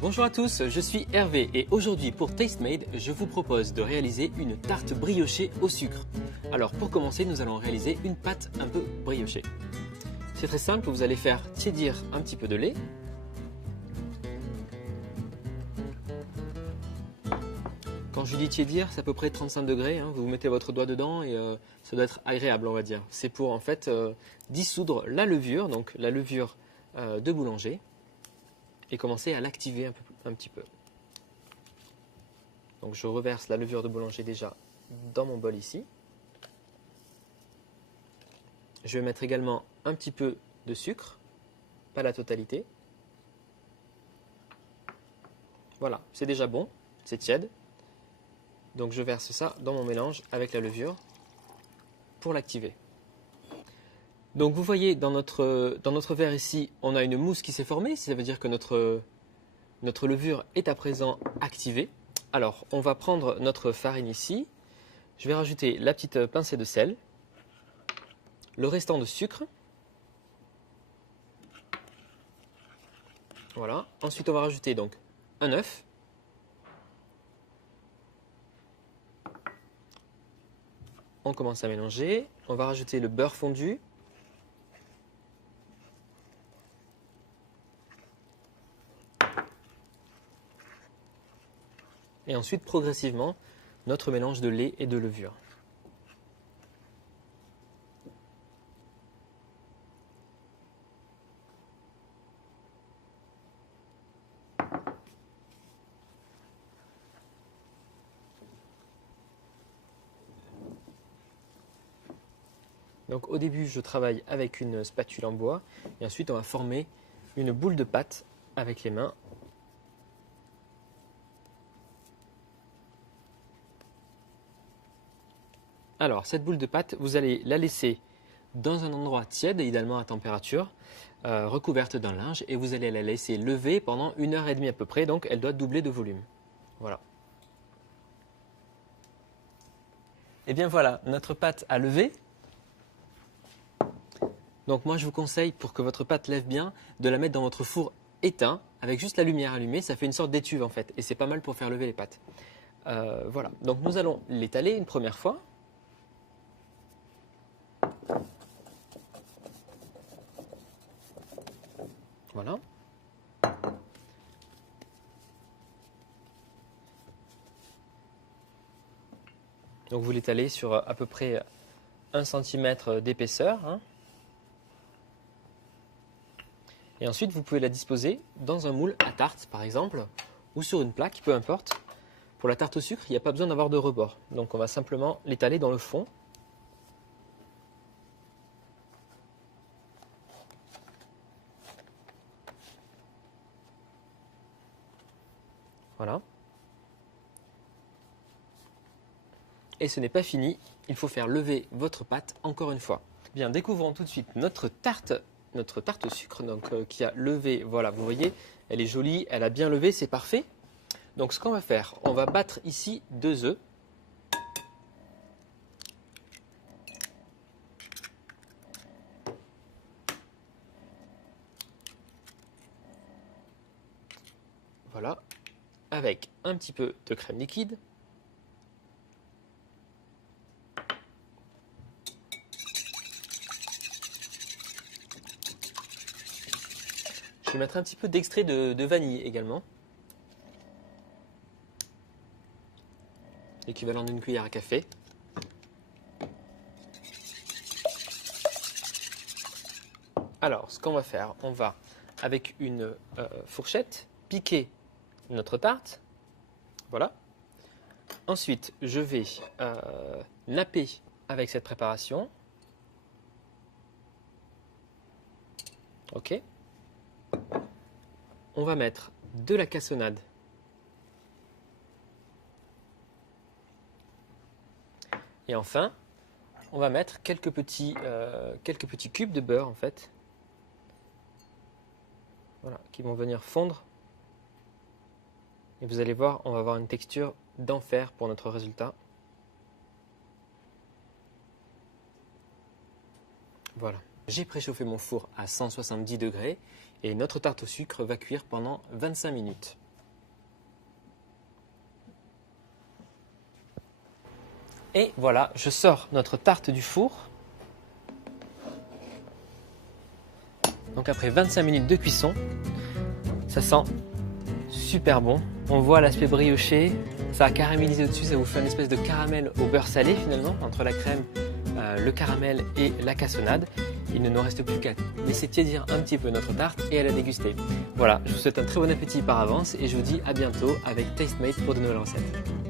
Bonjour à tous, je suis Hervé et aujourd'hui pour TasteMade, je vous propose de réaliser une tarte briochée au sucre. Alors pour commencer, nous allons réaliser une pâte un peu briochée. C'est très simple, vous allez faire tiédir un petit peu de lait. Quand je dis tiédir, c'est à peu près 35 degrés, hein. Vous mettez votre doigt dedans et ça doit être agréable, on va dire. C'est pour en fait dissoudre la levure, donc la levure de boulanger, et commencer à l'activer un petit peu. Donc je reverse la levure de boulanger déjà dans mon bol ici. Je vais mettre également un petit peu de sucre, pas la totalité. Voilà, c'est déjà bon, c'est tiède. Donc je verse ça dans mon mélange avec la levure pour l'activer. Donc vous voyez dans notre verre ici, on a une mousse qui s'est formée, ça veut dire que notre levure est à présent activée. Alors on va prendre notre farine ici, je vais rajouter la petite pincée de sel, le restant de sucre. Voilà, ensuite on va rajouter donc un œuf. On commence à mélanger, on va rajouter le beurre fondu. Et ensuite, progressivement, notre mélange de lait et de levure. Donc au début, je travaille avec une spatule en bois et ensuite on va former une boule de pâte avec les mains. Alors cette boule de pâte, vous allez la laisser dans un endroit tiède, idéalement à température, recouverte d'un linge, et vous allez la laisser lever pendant 1h30 à peu près, donc elle doit doubler de volume. Voilà. Et bien voilà, notre pâte a levé. Donc moi je vous conseille, pour que votre pâte lève bien, de la mettre dans votre four éteint, avec juste la lumière allumée, ça fait une sorte d'étuve en fait, et c'est pas mal pour faire lever les pâtes. Voilà, donc nous allons l'étaler une première fois. Voilà. Donc vous l'étalez sur à peu près 1 cm d'épaisseur, hein. Et ensuite, vous pouvez la disposer dans un moule à tarte, par exemple, ou sur une plaque, peu importe. Pour la tarte au sucre, il n'y a pas besoin d'avoir de rebord. Donc on va simplement l'étaler dans le fond. Voilà. Et ce n'est pas fini, il faut faire lever votre pâte encore une fois. Bien, découvrons tout de suite notre tarte au sucre, donc, qui a levé. Voilà, vous voyez, elle est jolie, elle a bien levé, c'est parfait. Donc ce qu'on va faire, on va battre ici 2 œufs. Voilà, avec un petit peu de crème liquide. Je vais mettre un petit peu d'extrait de vanille également. L'équivalent d'une cuillère à café. Alors, ce qu'on va faire, on va, avec une fourchette, piquer notre tarte. Voilà. Ensuite, je vais napper avec cette préparation. Ok. On va mettre de la cassonade. Et enfin, on va mettre quelques petits cubes de beurre en fait. Voilà, qui vont venir fondre. Et vous allez voir, on va avoir une texture d'enfer pour notre résultat. Voilà. J'ai préchauffé mon four à 170 degrés et notre tarte au sucre va cuire pendant 25 minutes. Et voilà, je sors notre tarte du four. Donc après 25 minutes de cuisson, ça sent super bon. On voit l'aspect brioché, ça a caramélisé au-dessus, ça vous fait une espèce de caramel au beurre salé finalement, entre la crème, le caramel et la cassonade. Il ne nous reste plus qu'à laisser tiédir un petit peu notre tarte et à la déguster. Voilà, je vous souhaite un très bon appétit par avance et je vous dis à bientôt avec TasteMate pour de nouvelles recettes.